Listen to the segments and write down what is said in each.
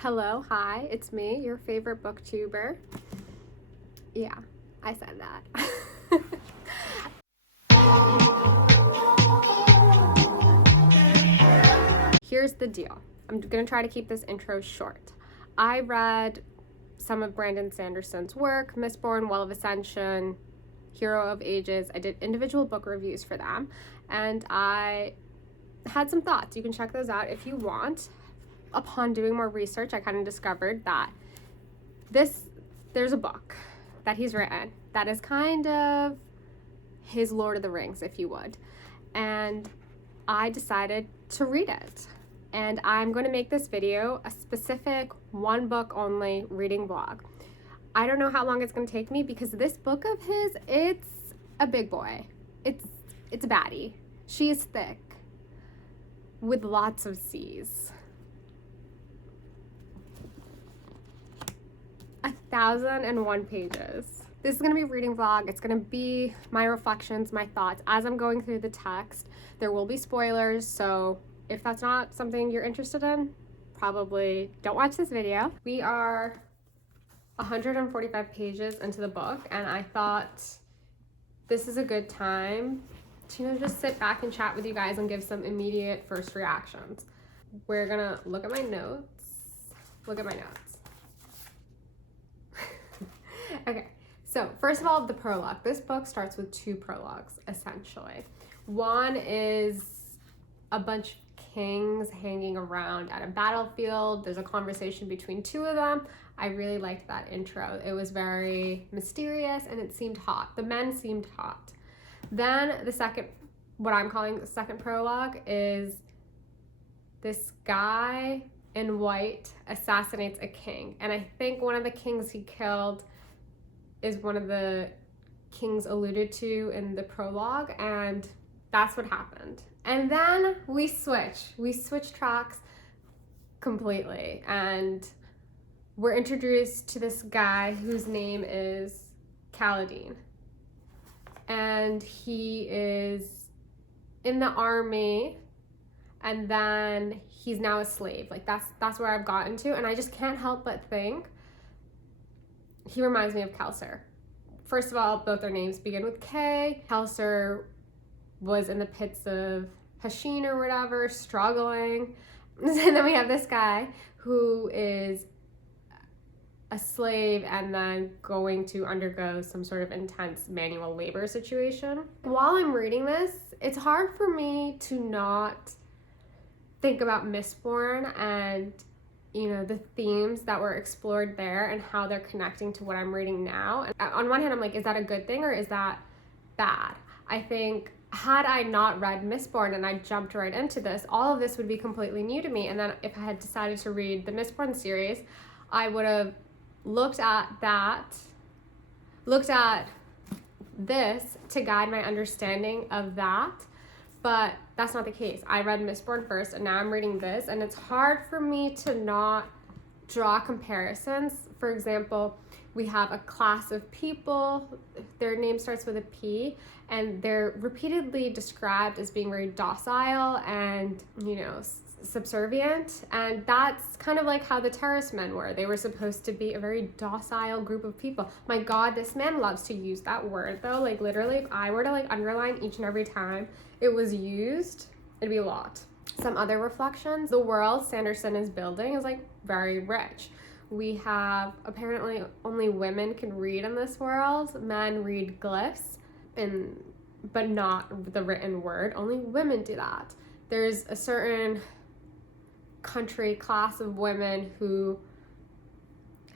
Hello, hi, it's me, your favorite booktuber. Yeah, I said that. Here's the deal. I'm gonna try to keep this intro short. I read some of Brandon Sanderson's work, Mistborn, Well of Ascension, Hero of Ages. I did individual book reviews for them, and I had some thoughts. You can check those out if you want. Upon doing more research, I kind of discovered that there's a book that he's written that is kind of his Lord of the Rings, if you would. And I decided to read it. And I'm going to make this video a specific one book only reading vlog. I don't know how long it's going to take me because this book of his, it's a big boy. It's a baddie. She is thick with lots of C's. 1,001 pages. This is going to be a reading vlog. It's going to be my reflections, my thoughts as I'm going through the text. There will be spoilers, so if that's not something you're interested in, probably don't watch this video. We are 145 pages into the book, and I thought this is a good time to, just sit back and chat with you guys and give some immediate first reactions. We're gonna look at my notes. Look at my notes. Okay, so first of all, the prologue. This book starts with two prologues, essentially. One is a bunch of kings hanging around at a battlefield. There's a conversation between two of them. I really liked that intro. It was very mysterious and it seemed hot. The men seemed hot. Then the second, what I'm calling the second prologue, is this guy in white assassinates a king. And I think one of the kings he killed is one of the kings alluded to in the prologue, and that's what happened. And then we switch tracks completely, and we're introduced to this guy whose name is Kaladin, and he is in the army, and then he's now a slave. Like that's where I've gotten to, and I just can't help but think he reminds me of Kelser. First of all, both their names begin with K. Kelser was in the pits of Hashin or whatever, struggling. And then we have this guy who is a slave and then going to undergo some sort of intense manual labor situation. While I'm reading this, it's hard for me to not think about Mistborn and the themes that were explored there and how they're connecting to what I'm reading now. And on one hand, I'm like, is that a good thing or is that bad? I think had I not read Mistborn and I jumped right into this, all of this would be completely new to me. And then if I had decided to read the Mistborn series, I would have looked at this to guide my understanding of that. But that's not the case. I read Mistborn first and now I'm reading this, and it's hard for me to not draw comparisons. For example, we have a class of people, their name starts with a P, and they're repeatedly described as being very docile and, subservient. And that's kind of like how the Terrace Men were. They were supposed to be a very docile group of people. My God, this man loves to use that word though. Like literally, if I were to underline each and every time it was used, it'd be a lot. Some other reflections. The world Sanderson is building is very rich. We have, apparently only women can read in this world. Men read glyphs, but not the written word. Only women do that. There's a certain country class of women who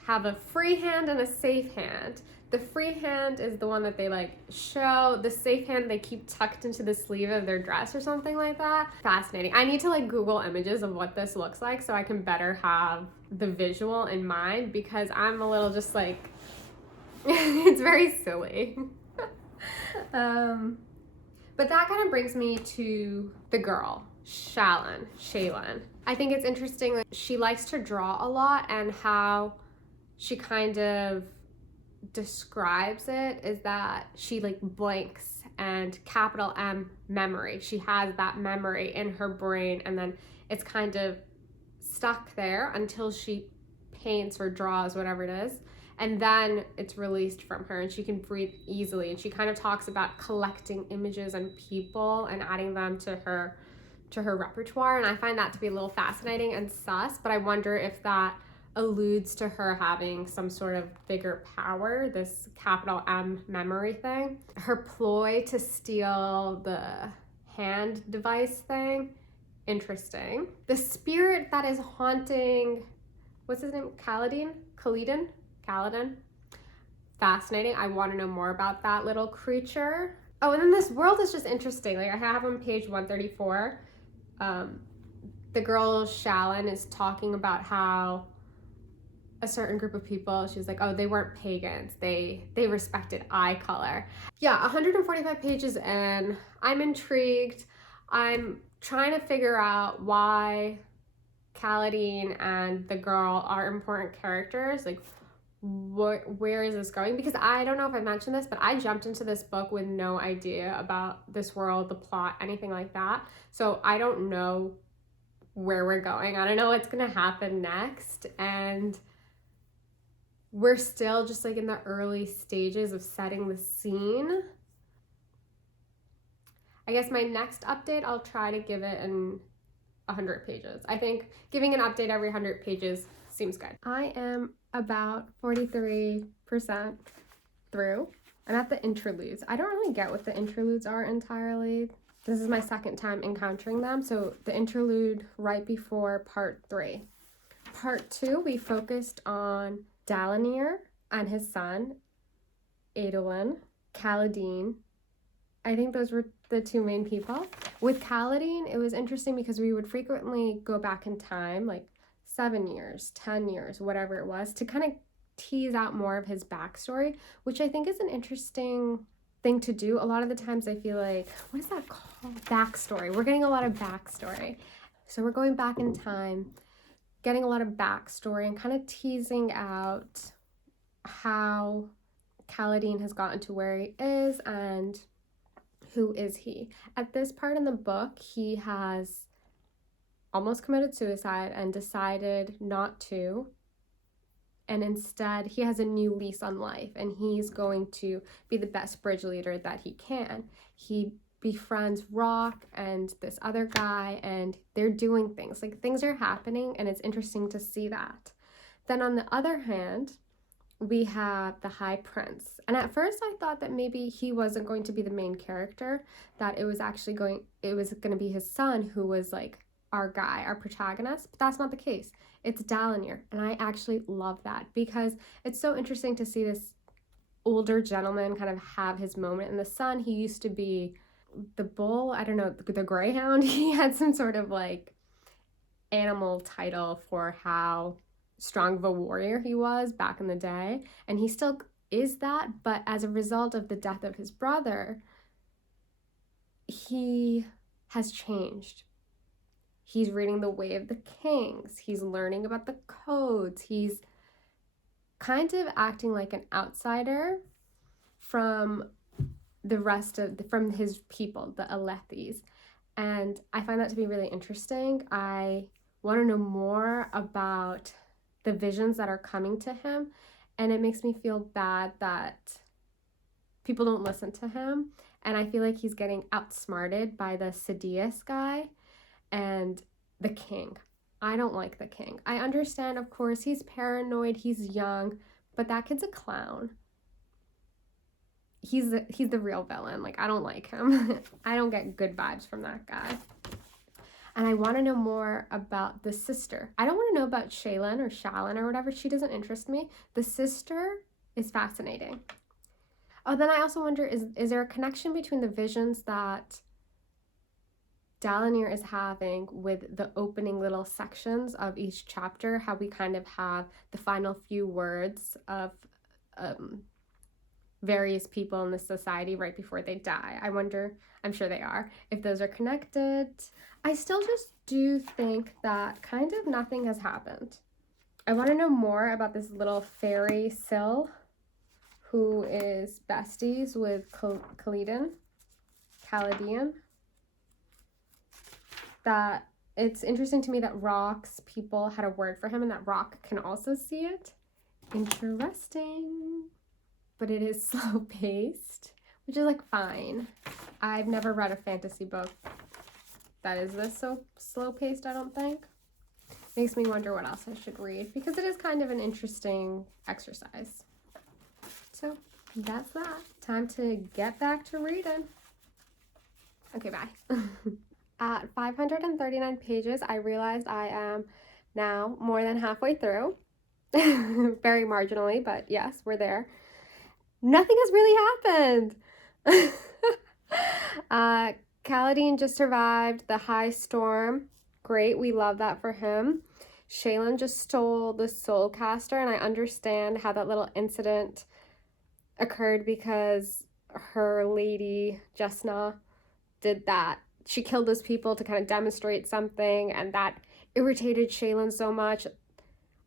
have a free hand and a safe hand. The free hand is the one that they show. The safe hand they keep tucked into the sleeve of their dress or something like that. Fascinating. I need to Google images of what this looks like so I can better have the visual in mind, because I'm a little just it's very silly. But that kind of brings me to the girl, Shaylin. I think it's interesting that she likes to draw a lot, and how she kind of describes it is that she blanks and capital M memory. She has that memory in her brain, and then it's kind of stuck there until she paints or draws, whatever it is. And then it's released from her and she can breathe easily. And she kind of talks about collecting images and people and adding them to her repertoire. And I find that to be a little fascinating and sus, but I wonder if that alludes to her having some sort of bigger power, this capital M memory thing. Her ploy to steal the hand device thing, interesting. The spirit that is haunting, what's his name? Kaladin? Fascinating. I want to know more about that little creature. Oh, and then this world is just interesting. Like I have on page 134, the girl Shalyn is talking about how a certain group of people, she's like, oh, they weren't pagans. They respected eye color. Yeah, 145 pages in. I'm intrigued. I'm trying to figure out why Kaladin and the girl are important characters. Like, where is this going? Because I don't know if I mentioned this, but I jumped into this book with no idea about this world, the plot, anything like that. So I don't know where we're going. I don't know what's gonna happen next. And we're still just like in the early stages of setting the scene. I guess my next update, I'll try to give it in 100 pages. I think giving an update every 100 pages seems good. I am about 43% through. I'm at the interludes. I don't really get what the interludes are entirely. This is my second time encountering them. So the interlude right before part 3. Part 2, we focused on Dalinir and his son, Adolin, Kaladin. I think those were the two main people. With Kaladin, it was interesting because we would frequently go back in time, like 7 years, 10 years, whatever it was, to kind of tease out more of his backstory, which I think is an interesting thing to do. A lot of the times I feel like, what is that called? Backstory. We're getting a lot of backstory. So we're going back in time, getting a lot of backstory and kind of teasing out how Kaladin has gotten to where he is and who is he. At this part in the book, he has almost committed suicide and decided not to. And instead, he has a new lease on life and he's going to be the best bridge leader that he can. He befriends Rock and this other guy and they're doing things. Like things are happening and it's interesting to see that. Then on the other hand, we have the High Prince. And at first I thought that maybe he wasn't going to be the main character, that it was going to be his son who was like our guy, our protagonist, but that's not the case. It's Dalinir, and I actually love that because it's so interesting to see this older gentleman kind of have his moment. And the son, he used to be the bull, I don't know, the greyhound. He had some sort of like animal title for how strong of a warrior he was back in the day, and he still is that, but as a result of the death of his brother, he has changed. He's reading The Way of the Kings. He's learning about the codes. He's kind of acting like an outsider from from his people, the Alethis. And I find that to be really interesting. I want to know more about the visions that are coming to him. And it makes me feel bad that people don't listen to him. And I feel like he's getting outsmarted by the Sidious guy and the king. I don't like the king. I understand, of course, he's paranoid, he's young, but that kid's a clown. He's the real villain. Like, I don't like him. I don't get good vibes from that guy. And I want to know more about the sister. I don't want to know about Shalyn or whatever. She doesn't interest me. The sister is fascinating. Oh, then I also wonder, is there a connection between the visions that Dalinir is having with the opening little sections of each chapter, how we kind of have the final few words of various people in the society right before they die? I wonder, I'm sure they are, if those are connected. I still just do think that kind of nothing has happened. I want to know more about this little fairy Syl, who is besties with Kaladin, that It's interesting to me that Rock's people had a word for him and that Rock can also see it. Interesting. But it is slow paced, which is like fine. I've never read a fantasy book that is this so slow paced, I don't think. Makes me wonder what else I should read because it is kind of an interesting exercise. So that's that. Time to get back to reading. Okay, bye. At 539 pages, I realized I am now more than halfway through. Very marginally, but yes, we're there. Nothing has really happened. Kaladin just survived the high storm. Great, we love that for him. Shaylin just stole the Soulcaster, and I understand how that little incident occurred because her lady, Jesna, did that. She killed those people to kind of demonstrate something, and that irritated Shaylin so much.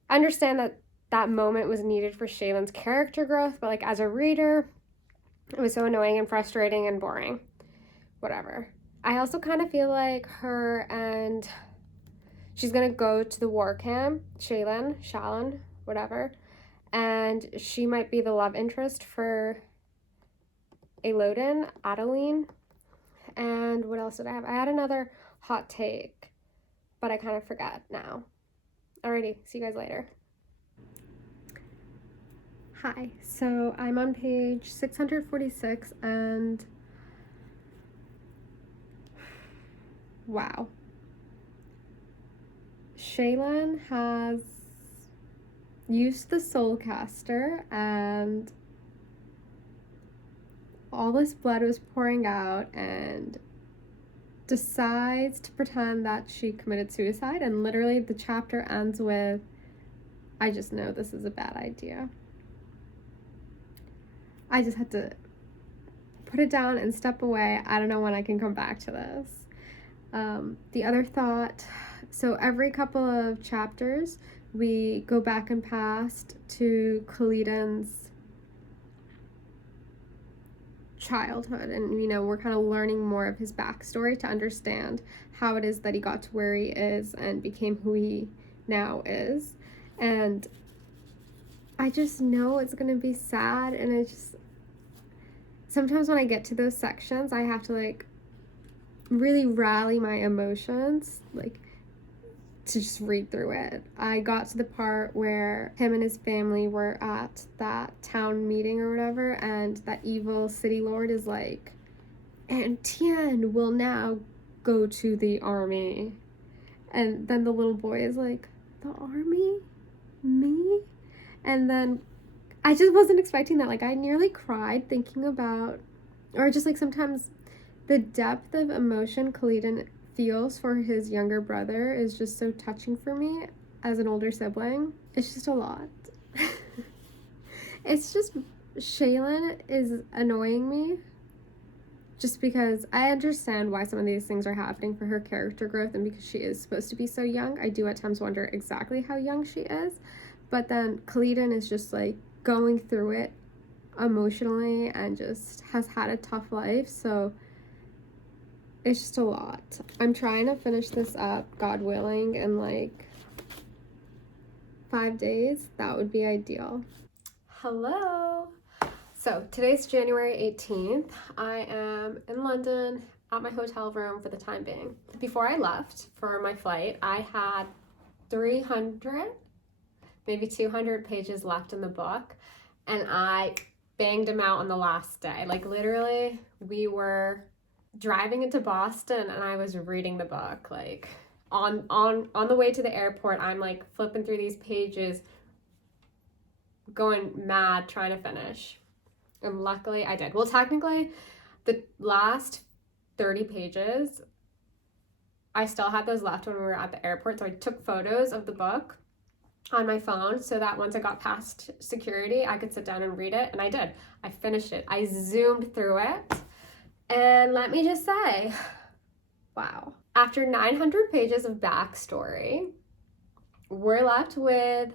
I understand that that moment was needed for Shaylin's character growth, but like as a reader, it was so annoying and frustrating and boring. Whatever. I also kind of feel like her and she's gonna go to the war camp, Shalyn, whatever, and she might be the love interest for Elodin, Adeline. And what else did I have? I had another hot take, but I kind of forgot now. Alrighty, see you guys later. Hi, so I'm on page 646 and wow. Shaylin has used the Soulcaster and all this blood was pouring out and decides to pretend that she committed suicide, and literally the chapter ends with, I just know this is a bad idea. I just had to put it down and step away. I don't know when I can come back to this. The other thought, so every couple of chapters we go back and past to Khalidin's childhood, and you know, we're kind of learning more of his backstory to understand how it is that he got to where he is and became who he now is. And I just know it's gonna be sad, and it just, sometimes when I get to those sections I have to like really rally my emotions, like to just read through it. I got to the part where him and his family were at that town meeting or whatever, and that evil city lord is like, and Tien will now go to the army. And then the little boy is like, the army? Me? And then I just wasn't expecting that. Like, I nearly cried thinking about, or just like sometimes the depth of emotion Khalidin feels for his younger brother is just so touching for me as an older sibling. It's just a lot. It's just, Shaylin is annoying me just because I understand why some of these things are happening for her character growth, and because she is supposed to be so young. I do at times wonder exactly how young she is, but then Khalidin is just like going through it emotionally and just has had a tough life, so it's just a lot. I'm trying to finish this up, God willing, in like 5 days. That would be ideal. Hello. So today's January 18th. I am in London at my hotel room for the time being. Before I left for my flight, I had 300, maybe 200 pages left in the book, and I banged them out on the last day. Like literally, we were driving into Boston and I was reading the book. Like on the way to the airport, I'm like flipping through these pages, going mad trying to finish. And luckily I did. Well, technically the last 30 pages, I still had those left when we were at the airport, so I took photos of the book on my phone so that once I got past security I could sit down and read it, and I did. I finished it. I zoomed through it, and let me just say, wow. After 900 pages of backstory, we're left with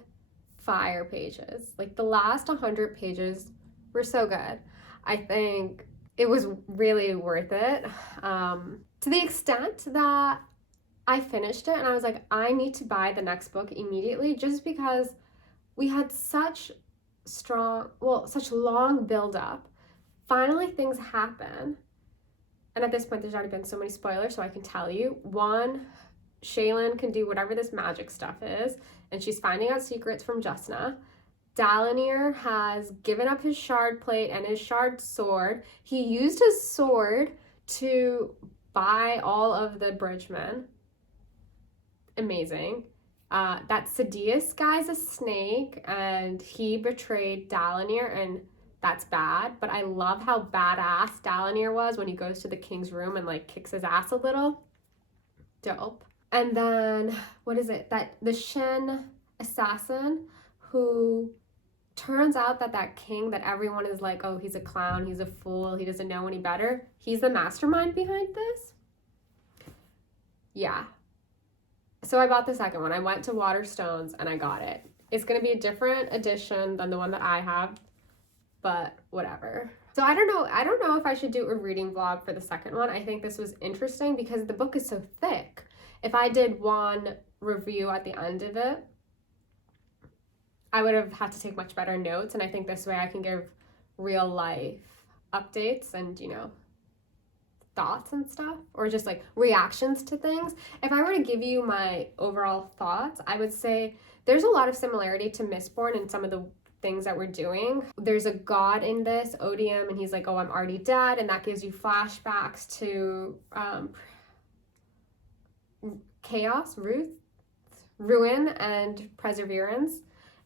fire pages. Like the last 100 pages were so good. I think it was really worth it, to the extent that I finished it and I was like, I need to buy the next book immediately, just because we had such long build up. Finally, things happen. And at this point, there's already been so many spoilers, so I can tell you. One, Shaylin can do whatever this magic stuff is, and she's finding out secrets from Justna. Dalinir has given up his shard plate and his shard sword. He used his sword to buy all of the bridgemen. Amazing. That Sidious guy's a snake, and he betrayed Dalinir, and that's bad. But I love how badass Dalinir was when he goes to the king's room and like kicks his ass a little. Dope. And then, what is it? The Shin assassin, who turns out that king that everyone is like, oh, he's a clown, he's a fool, he doesn't know any better. He's the mastermind behind this. Yeah. So I bought the second one. I went to Waterstones and I got it. It's going to be a different edition than the one that I have, but whatever. So I don't know if I should do a reading vlog for the second one. I think this was interesting because the book is so thick. If I did one review at the end of it, I would have had to take much better notes, and I think this way I can give real life updates and, you know, thoughts and stuff, or just like reactions to things. If I were to give you my overall thoughts, I would say there's a lot of similarity to Mistborn in some of the things that we're doing. There's a god in this, Odium, and he's like, oh, I'm already dead, and that gives you flashbacks to chaos, ruin, and perseverance.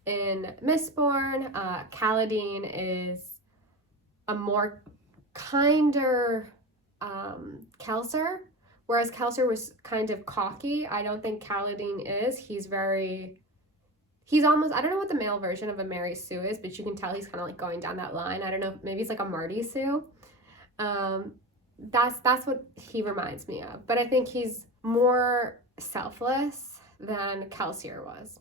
In Mistborn, Kaladin is a more kinder Kelsier, whereas Kelsier was kind of cocky. I don't think Kaladin is. He's almost, I don't know what the male version of a Mary Sue is, but you can tell he's kind of like going down that line. I don't know, maybe it's like a Marty Sue. That's what he reminds me of. But I think he's more selfless than Kelsier was.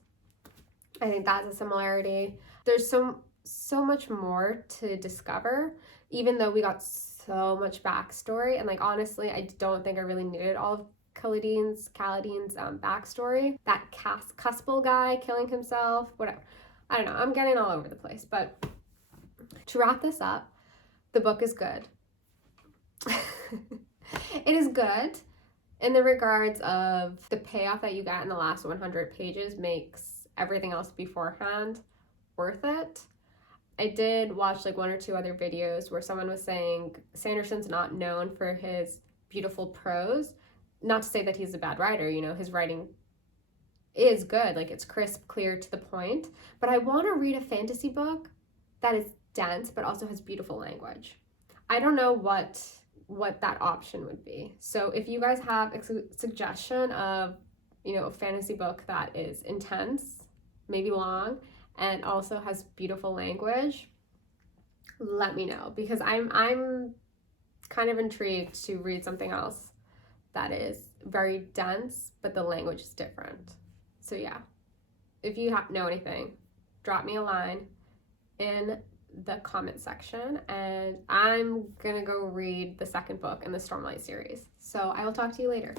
I think that's a similarity. There's so much more to discover, even though we got so much backstory. And like, honestly, I don't think I really needed all of Kaladin's backstory. That Cuspel guy killing himself, whatever. I don't know. I'm getting all over the place. But to wrap this up, the book is good. It is good in the regards of the payoff that you get in the last 100 pages makes everything else beforehand worth it. I did watch like one or two other videos where someone was saying Sanderson's not known for his beautiful prose. Not to say that he's a bad writer, you know, his writing is good, like it's crisp, clear, to the point. But I want to read a fantasy book that is dense but also has beautiful language. I don't know what that option would be. So if you guys have a suggestion of, you know, a fantasy book that is intense, maybe long, and also has beautiful language, let me know, because I'm kind of intrigued to read something else that is very dense, but the language is different. So yeah, if you know anything, drop me a line in the comment section, and I'm gonna go read the second book in the Stormlight series. So I will talk to you later.